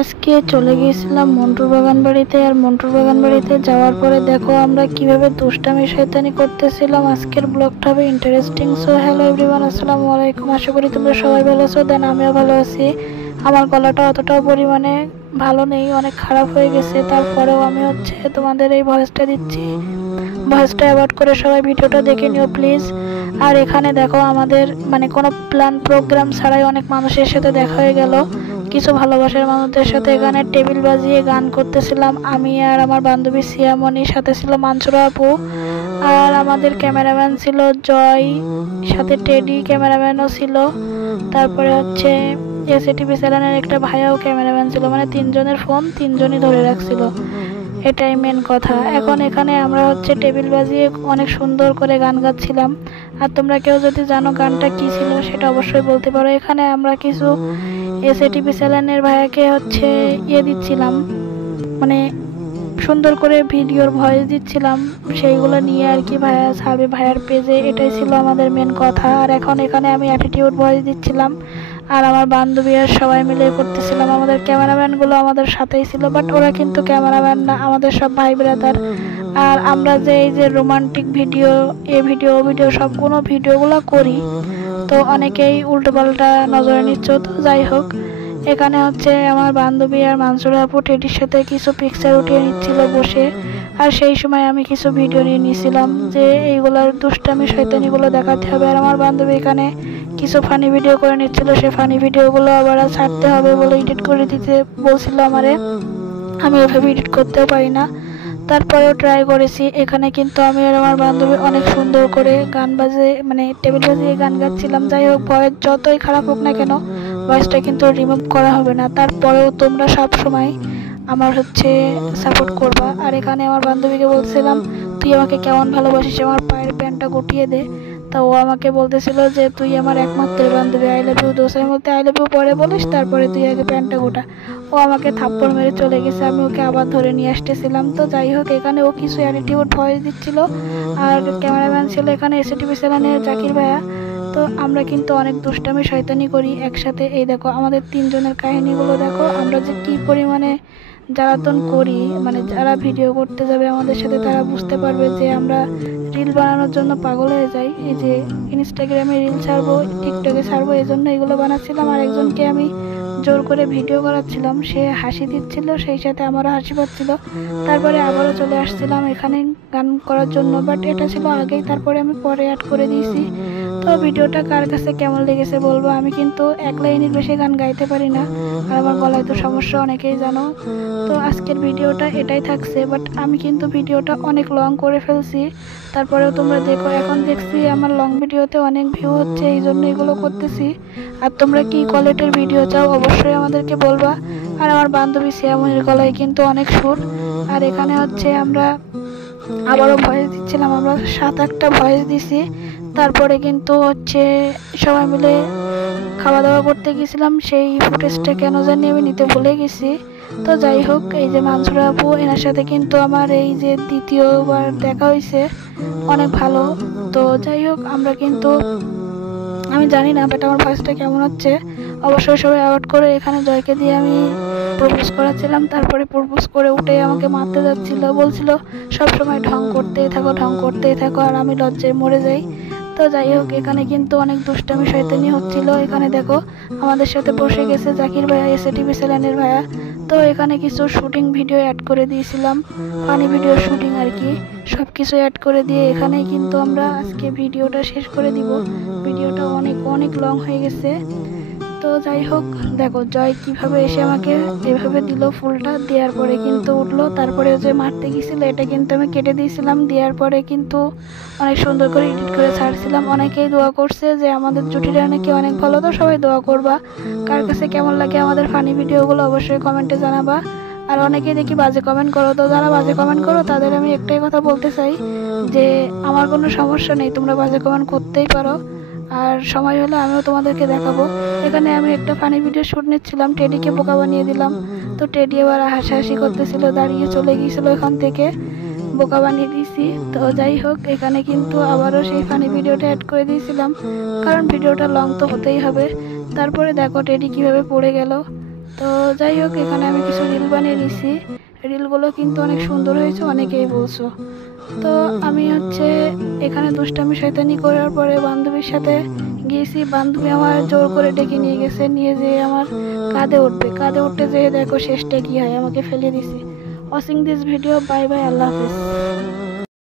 আজকে চলে গিয়েছিলাম মন্টুর বাগান বাড়িতে। আর মন্টুর বাগান বাড়িতে যাওয়ার পরে দেখো আমরা কিভাবে দুষ্টামি শয়তানি করতেছিলাম। আজকের ব্লগটা হবে ইন্টারেস্টিং। সো হ্যালো এভরিওয়ান, আসসালামু আলাইকুম। আশা করি তোমরা সবাই ভালো আছো। দেন আমিও ভালো আছি। আমার গলাটা অতটাও পরিমাণে ভালো নেই, অনেক খারাপ হয়ে গেছে। তারপরেও আমি তোমাদের এই ভয়েসটা দিচ্ছি। ভয়েসটা অ্যাভয়েড করে সবাই ভিডিওটা দেখে নিও প্লিজ। আর এখানে দেখো আমাদের কোনো প্ল্যান প্রোগ্রাম ছাড়াই অনেক মানুষের সাথে দেখা হয়ে গেল। কিছু ভালোবাসার মানুষদের সাথে এখানে টেবিল বাজিয়ে গান করতেছিলাম আমি আর আমার বান্ধবী সিয়ামণি, সাথে ছিল মানসুরা আপু, আর আমাদের ক্যামেরাম্যান ছিল জয়, সাথে টেডি ক্যামেরাম্যানও ছিল। তারপরে এসএটিভি চ্যানেলের একটা ভাইয়াও ক্যামেরাম্যান ছিল। তিনজনের ফোন তিনজনই ধরে রাখছিল, এটাই মেন কথা। এখন এখানে আমরা টেবিল বাজিয়ে অনেক সুন্দর করে গান গাচ্ছিলাম। আর তোমরা কেউ যদি জানো গানটা কি ছিল সেটা অবশ্যই বলতে পারো। এখানে আমরা কিছু এসএটিভি চ্যানেলের ভাইয়াকে দিচ্ছিলাম, সুন্দর করে ভিডিওর ভয়েস দিচ্ছিলাম, সেইগুলো নিয়ে আর কি ভাইয়া ছাড়বে ভাইয়ার পেজে, এটাই ছিল আমাদের মেন কথা। আর এখন এখানে আমি অ্যাটিটিউড ভয়েস দিচ্ছিলাম আর আমার বান্ধবী আর সবাই মিলে করতেছিলাম। আমাদের ক্যামেরাম্যানগুলো আমাদের সাথেই ছিল, বাট ওরা কিন্তু ক্যামেরাম্যান না, আমাদের সব ভাই ব্রাদার। আর আমরা এই যে রোমান্টিক ভিডিও, ও ভিডিও সবগুলো ভিডিওগুলো করি, তো অনেকেই উল্টোপাল্টা নজরে নিচ্ছ। তো যাই হোক, এখানে আমার বান্ধবী আর মানসুরা আপু টেডির সাথে কিছু পিকচার উঠিয়ে নিচ্ছিল বসে। আর সেই সময় আমি কিছু ভিডিও নিয়ে নিয়েছিলাম যে এইগুলার দুষ্টামি শয়তানিগুলো দেখাতে হবে। আর আমার বান্ধবী এখানে কিছু ফানি ভিডিও করে নিচ্ছিল, সেই ফানি ভিডিওগুলো আবার ছাড়তে হবে বলে এডিট করে দিতে বলছিল আমারে। আমি ওইভাবে এডিট করতেও পারি না, তারপরেও ট্রাই করেছি। এখানে কিন্তু আমি আর আমার বান্ধবী অনেক সুন্দর করে গান বাজে টেবিল বাজিয়ে গান গাচ্ছিলাম। যাই হোক, ভয়েস যতই খারাপ হোক না কেন, ভয়েসটা কিন্তু রিমুভ করা হবে না। তারপরেও তোমরা সব সময় আমার সাপোর্ট করবা। আর এখানে আমার বান্ধবীকে বলছিলাম, তুই আমাকে কেমন ভালোবাসিস, আমার পায়ের প্যান্টটা গুটিয়ে দে। তা ও আমাকে বলতেছিল যে তুই আমার একমাত্র বান্ধবী, আই লাভ ইউ দোষ। আমি বলতে আই লাভ ইউ পরে বলিস, তারপরে তুই আগে প্যান্টটা গোটা। ও আমাকে থাপ্পড় মেরে চলে গেছে, আমি ওকে আবার ধরে নিয়ে আসতেছিলাম। তো যাই হোক, এখানে ও কিছু অ্যাটিটিউড ভয়েস দিচ্ছিল। আর ক্যামেরাম্যান ছিল এখানে এসএটিভি চ্যানেলের জাকির ভাইয়া। তো আমরা কিন্তু অনেক দুষ্টামি শয়তানি করি একসাথে। এই দেখো আমাদের তিনজনের কাহিনীগুলো দেখো, আমরা যে কি পরিমাণে জ্বালাতন করি। যারা ভিডিও করতে যাবে আমাদের সাথে তারা বুঝতে পারবে যে আমরা রিল বানানোর জন্য পাগল হয়ে যাই। এই যে ইনস্টাগ্রামে রিল ছাড়বো, টিকটকে ছাড়বো, এই জন্য এগুলো বানাচ্ছিলাম। আর একজনকে আমি জোর করে ভিডিও করাচ্ছিলাম, সে হাসি দিচ্ছিল, সেই সাথে আমারও হাসি পাচ্ছিল। তারপরে আবারও চলে আসছিলাম এখানে গান করার জন্য, বাট এটা ছিল আগেই, তারপরে আমি পরে অ্যাড করে দিয়েছি। তো ভিডিওটা কার কাছে কেমন লেগেছে বলবো। আমি কিন্তু এক লাইনের বেশি গান গাইতে পারি না, আর আমার গলায় তো সমস্যা, অনেকেই জানো। তো আজকের ভিডিওটা এটাই থাকছে, বাট আমি কিন্তু ভিডিওটা অনেক লং করে ফেলছি। তারপরেও তোমরা দেখো, এখন দেখছি আমার লং ভিডিওতে অনেক ভিউ হচ্ছে, এই জন্য এগুলো করতেছি। আর তোমরা কি কোয়ালিটির ভিডিও চাও অবশ্যই আমাদেরকে বলবা। আর আমার বান্ধবী সিয়ামনির গলায় কিন্তু অনেক সুর। আর এখানে আমরা আবারও ভয়েস দিচ্ছিলাম, আমরা 7-8টা ভয়েস দিছি। তারপরে কিন্তু সবাই মিলে খাওয়া দাওয়া করতে গেছিলাম, সেই ফুটেজটা কেন জানি আমি নিতে ভুলে গেছি। তো যাই হোক, এই যে মানসুরা আপু, এনার সাথে কিন্তু আমার এই যে দ্বিতীয়বার দেখা হয়েছে, অনেক ভালো। তো যাই হোক, আমরা কিন্তু আমি জানি না বাট আমার ভয়েসটা কেমন হচ্ছে অবশ্যই সবাই অ্যাওয়ার্ড করে। এখানে জয়কে দিয়ে আমি প্রপোজ করাচ্ছিলাম, তারপরে প্রপোজ করে উঠে আমাকে মারতে যাচ্ছিল, বলছিল সবসময় ঢং করতেই থাকো, আর আমি লজ্জায় মরে যাই। তো যাই হোক, এখানে কিন্তু অনেক দুষ্টামি শয়তানি হচ্ছিল। এখানে দেখো আমাদের সাথে বসে গেছে জাকির ভাইয়া, এসএটিভি চ্যানেলের ভাইয়া। তো এখানে কিছু শুটিং ভিডিও অ্যাড করে দিয়েছিলাম, ফানি ভিডিও শুটিং আর কি, সব কিছু অ্যাড করে দিয়ে এখানেই কিন্তু আমরা আজকে ভিডিওটা শেষ করে দিব। ভিডিওটা অনেক অনেক লং হয়ে গেছে। তো যাই হোক, দেখো জয় কিভাবে এসে আমাকে এভাবে দিল, ফুলটা দেওয়ার পরে কিন্তু উঠলো। তারপরে যে মারতে গেছিলো এটা কিন্তু আমি কেটে দিয়েছিলাম, দেওয়ার পরে কিন্তু অনেক সুন্দর করে এডিট করে ছাড়ছিলাম। অনেকেই দোয়া করছে যে আমাদের জুটিটা নাকি অনেক ভালো, তো সবাই দোয়া করবা। কার কাছে কেমন লাগে আমাদের ফানি ভিডিওগুলো অবশ্যই কমেন্টে জানাবা। আর অনেকেই দেখি বাজে কমেন্ট করো, তো যারা বাজে কমেন্ট করো তাদের আমি একটাই কথা বলতে চাই যে আমার কোনো সমস্যা নেই, তোমরা বাজে কমেন্ট করতেই পারো, আর সময় হলে আমিও তোমাদেরকে দেখাবো। এখানে আমি একটা ফানি ভিডিও শুট নিচ্ছিলাম, টেডিকে বোকা বানিয়ে দিলাম। তো টেডি এবার হাসাহাসি করতেছিল, দাঁড়িয়ে চলে গিয়েছিল এখান থেকে, বোকা বানিয়ে দিয়েছি। তো যাই হোক, এখানে কিন্তু আবারও সেই ফানি ভিডিওটা অ্যাড করে দিয়েছিলাম, কারণ ভিডিওটা লং তো হতেই হবে। তারপরে দেখো টেডি কিভাবে পড়ে গেল, তো যাই হোক, এখানে আমি কিছু রিল বানিয়ে নিছি। রিলগুলো কিন্তু অনেক সুন্দর হয়েছে, অনেকেই বলছো। তো আমি এখানে দুষ্টামি শয়তানি করার পরে বান্ধবীর সাথে গিয়েছি। বান্ধবী আমার জোর করে ডেকে নিয়ে গেছে, নিয়ে যেয়ে আমার কাঁধে উঠতে যেয়ে দেখো শেষটা কি হয়, আমাকে ফেলে দিছি। Watching this video, bye bye, আল্লাহ হাফেজ।